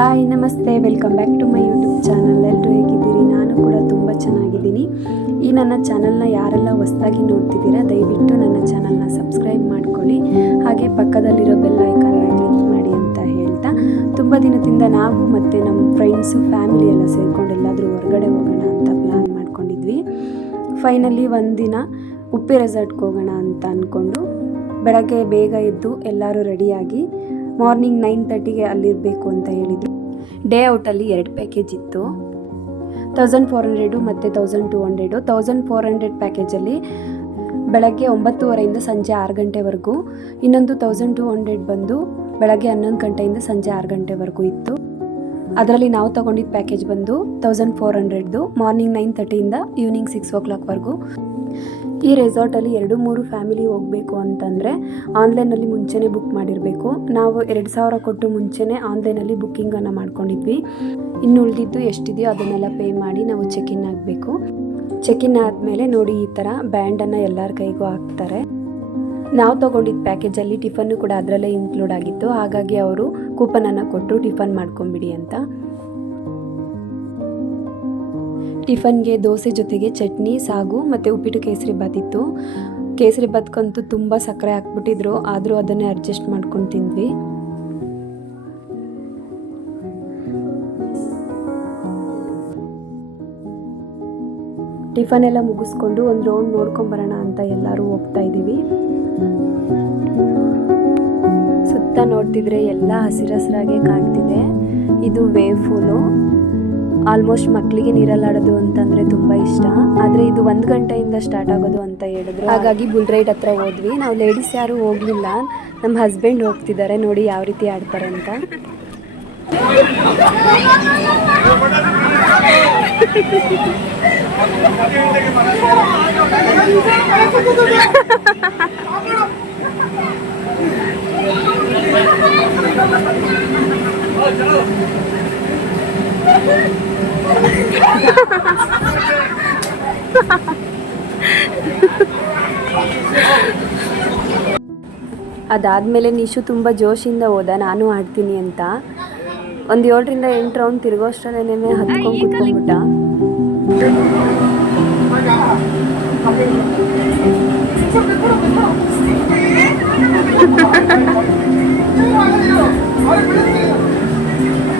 Hi, ನಮಸ್ತೆ. Welcome back to my YouTube channel. ಎಲ್ಲರೂ ಹೇಗಿದ್ದೀರಿ? ನಾನು ಕೂಡ ತುಂಬ ಚೆನ್ನಾಗಿದ್ದೀನಿ. ಈ ನನ್ನ ಚಾನಲ್ನ ಯಾರೆಲ್ಲ ಹೊಸದಾಗಿ ನೋಡ್ತಿದ್ದೀರಾ, ದಯವಿಟ್ಟು ನನ್ನ ಚಾನಲ್ನ ಸಬ್ಸ್ಕ್ರೈಬ್ ಮಾಡ್ಕೊಳ್ಳಿ. ಹಾಗೆ ಪಕ್ಕದಲ್ಲಿರೋ ಬೆಲ್ ಐಕಾನ್ನ ಕ್ಲಿಕ್ ಮಾಡಿ ಅಂತ ಹೇಳ್ತಾ, ತುಂಬ ದಿನದಿಂದ ನಾವು ಮತ್ತು ನಮ್ಮ ಫ್ರೆಂಡ್ಸು ಫ್ಯಾಮಿಲಿ ಎಲ್ಲ ಸೇರಿಕೊಂಡು ಎಲ್ಲಾದರೂ ಹೊರಗಡೆ ಹೋಗೋಣ ಅಂತ ಪ್ಲ್ಯಾನ್ ಮಾಡ್ಕೊಂಡಿದ್ವಿ. ಫೈನಲಿ ಒಂದಿನ ಉಪ್ಪಿ ರೆಸಾರ್ಟ್ಗೆ ಹೋಗೋಣ ಅಂತ ಅಂದ್ಕೊಂಡು ಬೆಳಗ್ಗೆ ಬೇಗ ಎದ್ದು ಎಲ್ಲರೂ ರೆಡಿಯಾಗಿ ಮಾರ್ನಿಂಗ್ ನೈನ್ ತರ್ಟಿಗೆ ಅಲ್ಲಿರಬೇಕು ಅಂತ ಹೇಳಿದರು. ಡೇ ಔಟಲ್ಲಿ ಎರಡು ಪ್ಯಾಕೇಜ್ ಇತ್ತು. ತೌಸಂಡ್ ಫೋರ್ ಹಂಡ್ರೆಡು ಮತ್ತು thousand two hundred. Thousand four hundred ಪ್ಯಾಕೇಜಲ್ಲಿ ಬೆಳಗ್ಗೆ ಒಂಬತ್ತುವರೆಯಿಂದ ಸಂಜೆ ಆರು ಗಂಟೆವರೆಗೂ, ಇನ್ನೊಂದು ತೌಸಂಡ್ ಟೂ ಹಂಡ್ರೆಡ್ ಬಂದು ಬೆಳಗ್ಗೆ ಹನ್ನೊಂದು ಗಂಟೆಯಿಂದ ಸಂಜೆ ಆರು ಗಂಟೆವರೆಗೂ ಇತ್ತು. ಅದರಲ್ಲಿ ನಾವು ತೊಗೊಂಡಿದ್ದ ಪ್ಯಾಕೇಜ್ ಬಂದು ತೌಸಂಡ್ ಫೋರ್ ಹಂಡ್ರೆಡ್ದು ಮಾರ್ನಿಂಗ್ ನೈನ್ ತರ್ಟಿಯಿಂದ ಈವ್ನಿಂಗ್ ಸಿಕ್ಸ್ ಓ ಕ್ಲಾಕ್ವರೆಗೂ. ಈ ರೆಸಾರ್ಟಲ್ಲಿ ಎರಡು ಮೂರು ಫ್ಯಾಮಿಲಿ ಹೋಗಬೇಕು ಅಂತಂದರೆ ಆನ್ಲೈನಲ್ಲಿ ಮುಂಚೆನೇ ಬುಕ್ ಮಾಡಿರಬೇಕು. ನಾವು ಎರಡು ಸಾವಿರ ಕೊಟ್ಟು ಮುಂಚೆನೇ ಆನ್ಲೈನಲ್ಲಿ ಬುಕ್ಕಿಂಗನ್ನು ಮಾಡ್ಕೊಂಡಿದ್ವಿ. ಇನ್ನು ಉಳಿದಿದ್ದು ಎಷ್ಟಿದೆಯೋ ಅದನ್ನೆಲ್ಲ ಪೇ ಮಾಡಿ ನಾವು ಚೆಕ್ ಇನ್ ಆಗಬೇಕು. ಚೆಕ್ ಇನ್ ಆದಮೇಲೆ ನೋಡಿ ಈ ಥರ ಬ್ಯಾಂಡನ್ನು ಎಲ್ಲರ ಕೈಗೂ ಹಾಕ್ತಾರೆ. ನಾವು ತೊಗೊಂಡಿದ್ದ ಪ್ಯಾಕೇಜಲ್ಲಿ ಟಿಫನ್ನು ಕೂಡ ಅದರಲ್ಲೇ ಇನ್ಕ್ಲೂಡ್ ಆಗಿತ್ತು. ಹಾಗಾಗಿ ಅವರು ಕೂಪನನ್ನು ಕೊಟ್ಟರು ಟಿಫನ್ ಮಾಡ್ಕೊಂಬಿಡಿ ಅಂತ. ಟಿಫನ್ಗೆ ದೋಸೆ ಜೊತೆಗೆ ಚಟ್ನಿ, ಸಾಗು ಮತ್ತು ಉಪ್ಪಿಟ್ಟು ಕೇಸರಿ ಬಾತ್ ಇತ್ತು. ಕೇಸರಿ ಬಾತ್ಕಂತೂ ತುಂಬ ಸಕ್ಕರೆ ಹಾಕ್ಬಿಟ್ಟಿದ್ರು. ಆದರೂ ಅದನ್ನೇ ಅಡ್ಜಸ್ಟ್ ಮಾಡ್ಕೊಂಡು ತಿಂದ್ವಿ. ಟಿಫನ್ ಎಲ್ಲ ಮುಗಿಸ್ಕೊಂಡು ಒಂದು ರೌಂಡ್ ನೋಡ್ಕೊಂಬರೋಣ ಅಂತ ಎಲ್ಲರೂ ಹೋಗ್ತಾ ಇದ್ದೀವಿ. ಸುತ್ತ ನೋಡ್ತಿದ್ರೆ ಎಲ್ಲ ಹಸಿರಸಿರಾಗೆ ಕಾಣ್ತಿದೆ. ಇದು ವೇವ್ ಫೂಲು ಆಲ್ಮೋಸ್ಟ್ ಮಕ್ಕಳಿಗೆ ನೀರಲ್ಲಾಡೋದು ಅಂತಂದರೆ ತುಂಬ ಇಷ್ಟ. ಆದರೆ ಇದು ಒಂದು ಗಂಟೆಯಿಂದ ಸ್ಟಾರ್ಟ್ ಆಗೋದು ಅಂತ ಹೇಳಿದ್ರು. ಹಾಗಾಗಿ ಬುಲ್ ರೈಡ್ ಹತ್ರ ಹೋದ್ವಿ. ನಾವು ಲೇಡೀಸ್ ಯಾರೂ ಹೋಗಲಿಲ್ಲ. ನಮ್ಮ ಹಸ್ಬೆಂಡ್ ಹೋಗ್ತಿದ್ದಾರೆ. ನೋಡಿ ಯಾವ ರೀತಿ ಆಡ್ತಾರೆ ಅಂತ. ಅದಾದಮೇಲೆ ನಿಶು ತುಂಬ ಜೋಶಿಂದ ಹೋದ, ನಾನು ಆಡ್ತೀನಿ ಅಂತ. ಒಂದು ಏಳರಿಂದ ಎಂಟು ರೌಂಡ್ ತಿರುಗೋಷ್ಟರಲ್ಲೇನೆ ಹತ್ಕೊಂಡು ಕುತ್ಕೊಂಡ್ಬಿಟ್ಟ.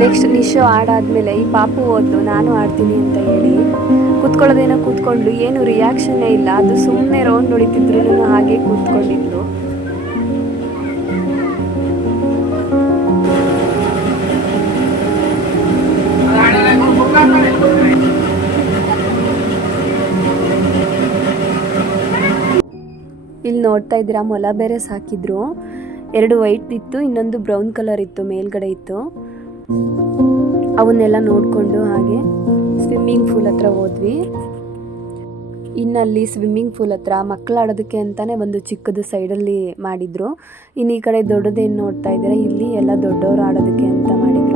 ನೆಕ್ಸ್ಟ್ ನಿಶೋ ಆಡಾದ್ಮೇಲೆ ಈ ಪಾಪು ಓದ್ಲು, ನಾನು ಆಡ್ತೀನಿ ಅಂತ ಹೇಳಿ. ಕೂತ್ಕೊಳ್ಳೋದೇನೋ ಕೂತ್ಕೊಂಡು ಏನು ರಿಯಾಕ್ಷನ್ನೇ ಇಲ್ಲ. ಅದು ಸುಮ್ಮನೆ ರೌಂಡ್ ಹೊಡಿತಿದ್ರು ಹಾಗೆ ಕೂತ್ಕೊಂಡಿದ್ಲು. ಇಲ್ಲಿ ನೋಡ್ತಾ ಇದ್ದೀರಾ, ಮೊಲ ಬೇರೆ ಸಾಕಿದ್ರು. ಎರಡು ವೈಟ್ ಇತ್ತು, ಇನ್ನೊಂದು ಬ್ರೌನ್ ಕಲರ್ ಇತ್ತು, ಮೇಲ್ಗಡೆ ಇತ್ತು. ಅವನ್ನೆಲ್ಲ ನೋಡಿಕೊಂಡು ಹಾಗೆ ಸ್ವಿಮ್ಮಿಂಗ್ ಪೂಲ್ ಹತ್ರ ಹೋದ್ವಿ. ಇನ್ನಲ್ಲಿ ಸ್ವಿಮ್ಮಿಂಗ್ ಪೂಲ್ ಹತ್ರ ಮಕ್ಕಳು ಆಡೋದಕ್ಕೆ ಅಂತಾನೆ ಒಂದು ಚಿಕ್ಕದು ಸೈಡಲ್ಲಿ ಮಾಡಿದ್ರು. ಇನ್ನು ಈ ಕಡೆ ದೊಡ್ಡದೇನು ನೋಡ್ತಾ ಇದ್ದಾರೆ, ಇಲ್ಲಿ ಎಲ್ಲ ದೊಡ್ಡವರು ಆಡೋದಕ್ಕೆ ಅಂತ ಮಾಡಿದ್ರು.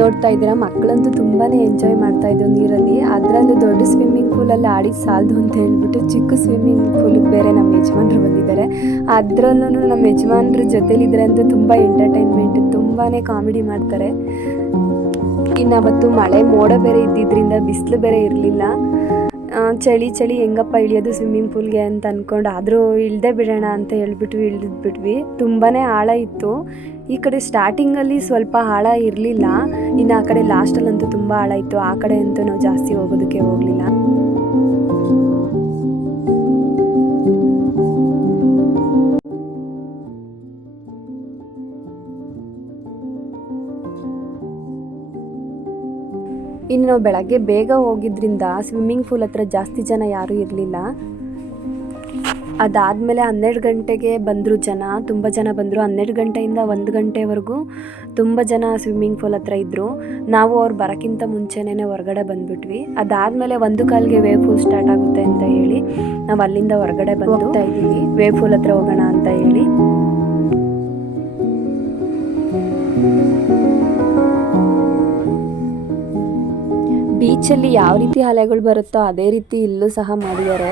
ನೋಡ್ತಾ ಇದ್ದೀರಾ? ಮಕ್ಕಳಂತೂ ತುಂಬಾ ಎಂಜಾಯ್ ಮಾಡ್ತಾ ಇದ್ರು ನೀರಲ್ಲಿ. ಅದರಲ್ಲೂ ದೊಡ್ಡ ಸ್ವಿಮ್ಮಿಂಗ್ ಪೂಲಲ್ಲಿ ಆಡಿ ಸಾಲದು ಅಂತ ಹೇಳ್ಬಿಟ್ಟು ಚಿಕ್ಕ ಸ್ವಿಮ್ಮಿಂಗ್ ಪೂಲಿಗೆ ಬೇರೆ ನಮ್ಮ ಯಜಮಾನ್ರು ಬಂದಿದ್ದಾರೆ. ಅದರಲ್ಲೂ ನಮ್ಮ ಯಜಮಾನ್ರ ಜೊತೆಲಿದ್ರೆ ಅಂತೂ ತುಂಬ ಎಂಟರ್ಟೈನ್ಮೆಂಟ್ ತುಂಬಾ ಕಾಮಿಡಿ ಮಾಡ್ತಾರೆ. ಇನ್ನು ಅವತ್ತು ಮಳೆ ಮೋಡ ಬೇರೆ ಇದ್ದಿದ್ದರಿಂದ ಬಿಸಿಲು ಬೇರೆ ಇರಲಿಲ್ಲ. ಚಳಿ ಚಳಿ ಹೆಂಗಪ್ಪ ಇಳಿಯೋದು ಸ್ವಿಮ್ಮಿಂಗ್ ಪೂಲ್ಗೆ ಅಂತ ಅಂದ್ಕೊಂಡು ಆದರೂ ಇಳ್ದೇ ಬಿಡೋಣ ಅಂತ ಹೇಳ್ಬಿಟ್ಟು ಇಳಿದ್ಬಿಟ್ವಿ ತುಂಬಾ ಆಳ ಇತ್ತು. ಈ ಕಡೆ ಸ್ಟಾರ್ಟಿಂಗಲ್ಲಿ ಸ್ವಲ್ಪ ಆಳ ಇರಲಿಲ್ಲ. ಇನ್ನು ಆ ಕಡೆ ಲಾಸ್ಟಲ್ಲಂತೂ ತುಂಬ ಆಳ ಇತ್ತು. ಆ ಕಡೆ ಅಂತೂ ನಾವು ಜಾಸ್ತಿ ಹೋಗೋದಕ್ಕೆ ಹೋಗಲಿಲ್ಲ. ಇನ್ನು ನಾವು ಬೆಳಗ್ಗೆ ಬೇಗ ಹೋಗಿದ್ರಿಂದ ಸ್ವಿಮ್ಮಿಂಗ್ ಫೂಲ್ ಹತ್ರ ಜಾಸ್ತಿ ಜನ ಯಾರೂ ಇರಲಿಲ್ಲ. ಅದಾದಮೇಲೆ ಹನ್ನೆರಡು ಗಂಟೆಗೆ ಬಂದರು ಜನ ತುಂಬ ಜನ ಬಂದರು. ಹನ್ನೆರಡು ಗಂಟೆಯಿಂದ ಒಂದು ಗಂಟೆವರೆಗೂ ತುಂಬ ಜನ ಸ್ವಿಮ್ಮಿಂಗ್ ಫೂಲ್ ಹತ್ರ ಇದ್ದರು ನಾವು ಅವ್ರು ಬರೋಕ್ಕಿಂತ ಮುಂಚೆನೇ ಹೊರಗಡೆ ಬಂದುಬಿಟ್ವಿ. ಅದಾದಮೇಲೆ ಒಂದು ಕಾಲಿಗೆ ವೇವ್ ಫೂಲ್ ಸ್ಟಾರ್ಟ್ ಆಗುತ್ತೆ ಅಂತ ಹೇಳಿ ನಾವು ಅಲ್ಲಿಂದ ಹೊರಗಡೆ ಬಂದುತಾ ಇದ್ದೀವಿ. ವೇವ್ ಫೂಲ್ ಹತ್ರ ಹೋಗೋಣ ಅಂತ ಹೇಳಿ. ಬೀಚಲ್ಲಿ ಯಾವ ರೀತಿ ಅಲೆಗಳು ಬರುತ್ತೋ ಅದೇ ರೀತಿ ಇಲ್ಲೂ ಸಹ ಮಾಡಿದ್ದಾರೆ.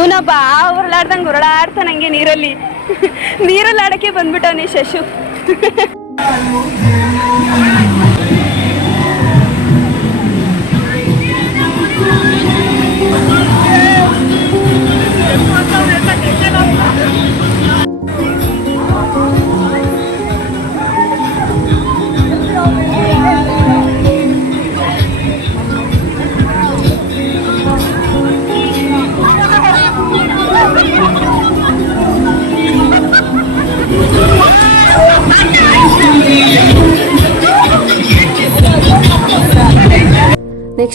ಇವನೊಬ್ಬ ಉರುಳಾಡ್ದಂಗೆ ಉರುಳಾಡ್ತಾನಂಗೆ ನೀರಲ್ಲಿ. ನೀರಲ್ಲಿ ಆಡಕ್ಕೆ ಬಂದ್ಬಿಟ್ಟವನಿ ಶಶು.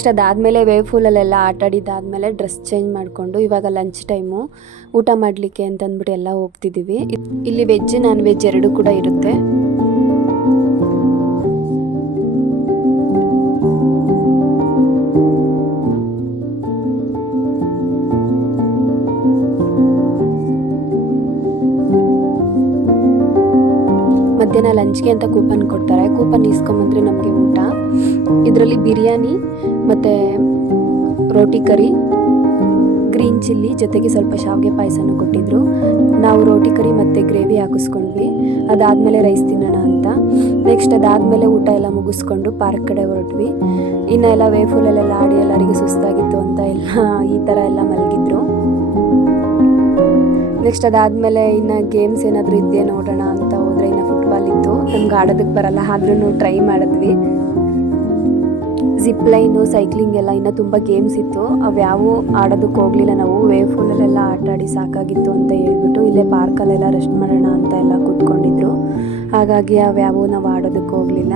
ನೆಕ್ಸ್ಟ್ ಅದಾದಮೇಲೆ ವೇವ್ ಫೂಲಲ್ಲೆಲ್ಲ ಆಟ ಆಡಿದ್ದಾದಮೇಲೆ ಡ್ರೆಸ್ ಚೇಂಜ್ ಮಾಡಿಕೊಂಡು ಇವಾಗ ಲಂಚ್ ಟೈಮು, ಊಟ ಮಾಡಲಿಕ್ಕೆ ಅಂತಂದ್ಬಿಟ್ಟು ಎಲ್ಲ ಹೋಗ್ತಿದ್ದೀವಿ. ಇಲ್ಲಿ ವೆಜ್ ನಾನ್ ವೆಜ್ ಎರಡೂ ಕೂಡ ಇರುತ್ತೆ. ಮಧ್ಯಾಹ್ನ ಲಂಚ್ಗೆ ಅಂತ ಕೂಪನ್ ಕೊಡ್ತಾರೆ. ಕೂಪನ್ ಇಸ್ಕೊಂಬಂದ್ರೆ ನಮಗೆ ಊಟ. ಇದರಲ್ಲಿ ಬಿರಿಯಾನಿ ಮತ್ತು ರೋಟಿ ಕರಿ ಗ್ರೀನ್ ಚಿಲ್ಲಿ ಜೊತೆಗೆ ಸ್ವಲ್ಪ ಶಾವಿಗೆ ಪಾಯಸನೂ ಕೊಟ್ಟಿದ್ರು. ನಾವು ರೋಟಿ ಕರಿ ಮತ್ತು ಗ್ರೇವಿ ಹಾಕಿಸ್ಕೊಂಡ್ವಿ. ಅದಾದಮೇಲೆ ರೈಸ್ ತಿನ್ನೋಣ ಅಂತ. ನೆಕ್ಸ್ಟ್ ಅದಾದಮೇಲೆ ಊಟ ಎಲ್ಲ ಮುಗಿಸ್ಕೊಂಡು ಪಾರ್ಕ್ ಕಡೆ ಹೊರಟ್ವಿ. ಇನ್ನು ಎಲ್ಲ ವೇಫುಲಲ್ಲೆಲ್ಲ ಆಡಿ ಎಲ್ಲರಿಗೆ ಸುಸ್ತಾಗಿತ್ತು ಅಂತ ಎಲ್ಲ ಈ ಥರ ಎಲ್ಲ ಮಲಗಿದ್ರು. ನೆಕ್ಸ್ಟ್ ಅದಾದಮೇಲೆ ಇನ್ನು ಗೇಮ್ಸ್ ಏನಾದರೂ ಇದೆಯಾ ನೋಡೋಣ ಅಂತ. ನಮ್ಗೆ ಆಡೋದಕ್ಕೆ ಬರಲ್ಲ ಆದ್ರೂ ಟ್ರೈ ಮಾಡಿದ್ವಿ. ಜಿಪ್ ಲೈನು ಸೈಕ್ಲಿಂಗ್ ಎಲ್ಲ ಇನ್ನೂ ತುಂಬ ಗೇಮ್ಸ್ ಇತ್ತು. ಅವ್ಯಾವು ಆಡೋದಕ್ಕೆ ಹೋಗಲಿಲ್ಲ ನಾವು. ವೇವ್ ಫೂಲಲ್ಲೆಲ್ಲ ಆಟ ಆಡಿ ಸಾಕಾಗಿತ್ತು ಅಂತ ಹೇಳ್ಬಿಟ್ಟು ಇಲ್ಲೇ ಪಾರ್ಕಲ್ಲೆಲ್ಲ ರೆಸ್ಟ್ ಮಾಡೋಣ ಅಂತ ಎಲ್ಲ ಕೂತ್ಕೊಂಡಿದ್ರು. ಹಾಗಾಗಿ ಅವ್ಯಾವು ನಾವು ಆಡೋದಕ್ಕೆ ಹೋಗಲಿಲ್ಲ.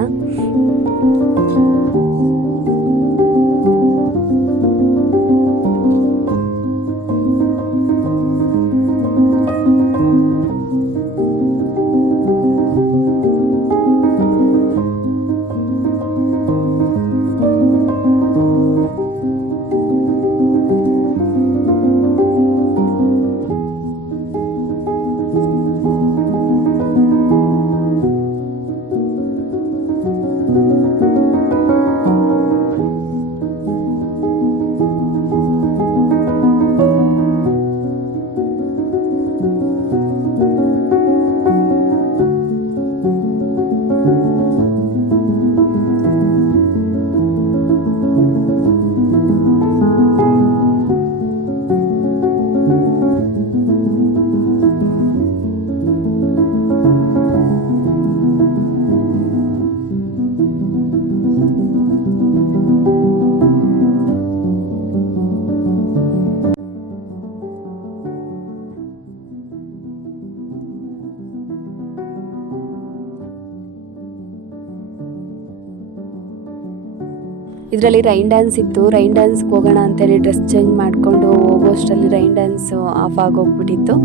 ಇದರಲ್ಲಿ ರೈನ್ ಡ್ಯಾನ್ಸ್ ಇತ್ತು. ರೈನ್ ಡ್ಯಾನ್ಸ್ಗೆ ಹೋಗೋಣ ಅಂತೇಳಿ ಡ್ರೆಸ್ ಚೇಂಜ್ ಮಾಡಿಕೊಂಡು ಹೋಗೋಷ್ಟರಲ್ಲಿ ರೈನ್ ಡ್ಯಾನ್ಸ್ ಆಫ್ ಆಗೋಗ್ಬಿಟ್ಟಿತ್ತು.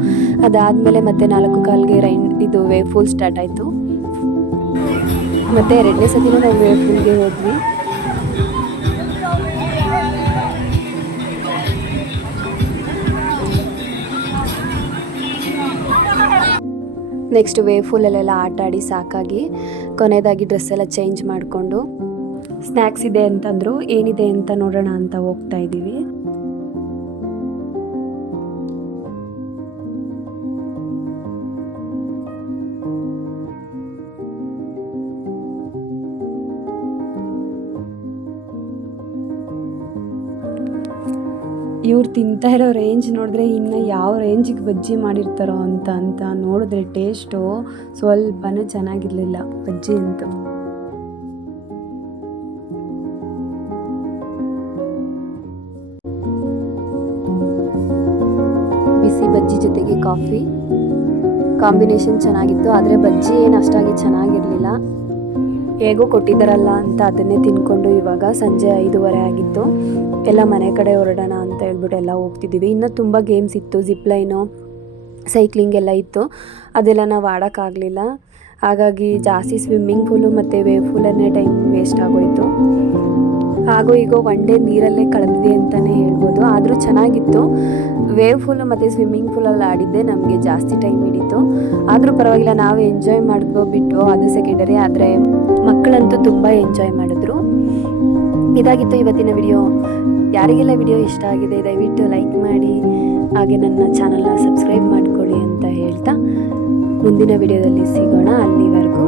ಅದಾದಮೇಲೆ ಮತ್ತೆ ನಾಲ್ಕು ಕಾಲ್ಗೆ ರೈನ್ ಇದು ವೇವ್ ಫುಲ್ ಸ್ಟಾರ್ಟ್ ಆಯಿತು. ಮತ್ತು ಎರಡನೇ ಸತಿನೂ ನಾವು ವೇವ್ ಫುಲ್ಗೆ ಹೋದ್ವಿ. ನೆಕ್ಸ್ಟ್ ವೇವ್ ಫೂಲಲ್ಲೆಲ್ಲ ಆಟ ಆಡಿ ಸಾಕಾಗಿ ಕೊನೆಯದಾಗಿ ಡ್ರೆಸ್ ಎಲ್ಲ ಚೇಂಜ್ ಮಾಡಿಕೊಂಡು ಸ್ನ್ಯಾಕ್ಸ್ ಇದೆ ಅಂತಂದ್ರು, ಏನಿದೆ ಅಂತ ನೋಡೋಣ ಅಂತ ಹೋಗ್ತಾ ಇದ್ದೀವಿ. ಇವ್ರು ತಿಂತಾ ಇರೋ ರೇಂಜ್ ನೋಡಿದ್ರೆ ಇನ್ನು ಯಾವ ರೇಂಜಿಗೆ ಬಜ್ಜಿ ಮಾಡಿರ್ತಾರೋ ಅಂತ ಅಂತ ನೋಡಿದ್ರೆ ಟೇಸ್ಟು ಸ್ವಲ್ಪನೂ ಚೆನ್ನಾಗಿರಲಿಲ್ಲ ಬಜ್ಜಿ ಅಂತೂ. ಕಾಫಿ. ಕಾಂಬಿನೇಷನ್ ಚೆನ್ನಾಗಿತ್ತು, ಆದರೆ ಬಜ್ಜಿ ಏನು ಅಷ್ಟಾಗಿ ಚೆನ್ನಾಗಿರಲಿಲ್ಲ. ಹೇಗೋ ಕೊಟ್ಟಿದ್ದಾರಲ್ಲ ಅಂತ ಅದನ್ನೇ ತಿನ್ಕೊಂಡು ಇವಾಗ ಸಂಜೆ ಐದೂವರೆ ಆಗಿತ್ತು. ಎಲ್ಲ ಮನೆ ಕಡೆ ಹೊರಡೋಣ ಅಂತ ಹೇಳ್ಬಿಟ್ಟು ಎಲ್ಲ ಹೋಗ್ತಿದ್ದೀವಿ. ಇನ್ನೂ ತುಂಬ ಗೇಮ್ಸ್ ಇತ್ತು ಜಿಪ್ಲೈನು ಸೈಕ್ಲಿಂಗ್ ಎಲ್ಲ ಇತ್ತು. ಅದೆಲ್ಲ ನಾವು ಆಡೋಕ್ಕಾಗಲಿಲ್ಲ ಹಾಗಾಗಿ ಜಾಸ್ತಿ ಸ್ವಿಮ್ಮಿಂಗ್ ಪೂಲು ಮತ್ತು ವೇವ್ ಪೂಲನ್ನೇ ಟೈಮ್ ವೇಸ್ಟ್ ಆಗೋಯಿತು. ಹಾಗೂ ಈಗ ಒನ್ ಡೇ ನೀರಲ್ಲೇ ಕಳೆದ್ವಿ ಅಂತಲೇ ಹೇಳ್ಬೋದು. ಆದರೂ ಚೆನ್ನಾಗಿತ್ತು. ವೇವ್ ಫೂಲು ಮತ್ತು ಸ್ವಿಮ್ಮಿಂಗ್ ಫೂಲಲ್ಲಿ ಆಡಿದ್ದೆ ನಮಗೆ ಜಾಸ್ತಿ ಟೈಮ್ ಹಿಡಿತು. ಆದರೂ ಪರವಾಗಿಲ್ಲ, ನಾವು ಎಂಜಾಯ್ ಮಾಡ್ಕೋಬಿಟ್ಟು ಅದು ಸೆಕೆಂಡರಿ ಆದರೆ ಮಕ್ಕಳಂತೂ ತುಂಬ ಎಂಜಾಯ್ ಮಾಡಿದ್ರು. ಇದಾಗಿತ್ತು ಇವತ್ತಿನ ವಿಡಿಯೋ ಯಾರಿಗೆಲ್ಲ ವಿಡಿಯೋ ಇಷ್ಟ ಆಗಿದೆ, ದಯವಿಟ್ಟು ಲೈಕ್ ಮಾಡಿ. ಹಾಗೆ ನನ್ನ ಚಾನಲ್ನ ಸಬ್ಸ್ಕ್ರೈಬ್ ಮಾಡಿಕೊಳ್ಳಿ ಅಂತ ಹೇಳ್ತಾ ಮುಂದಿನ ವಿಡಿಯೋದಲ್ಲಿ ಸಿಗೋಣ ಅಲ್ಲಿವರೆಗೂ.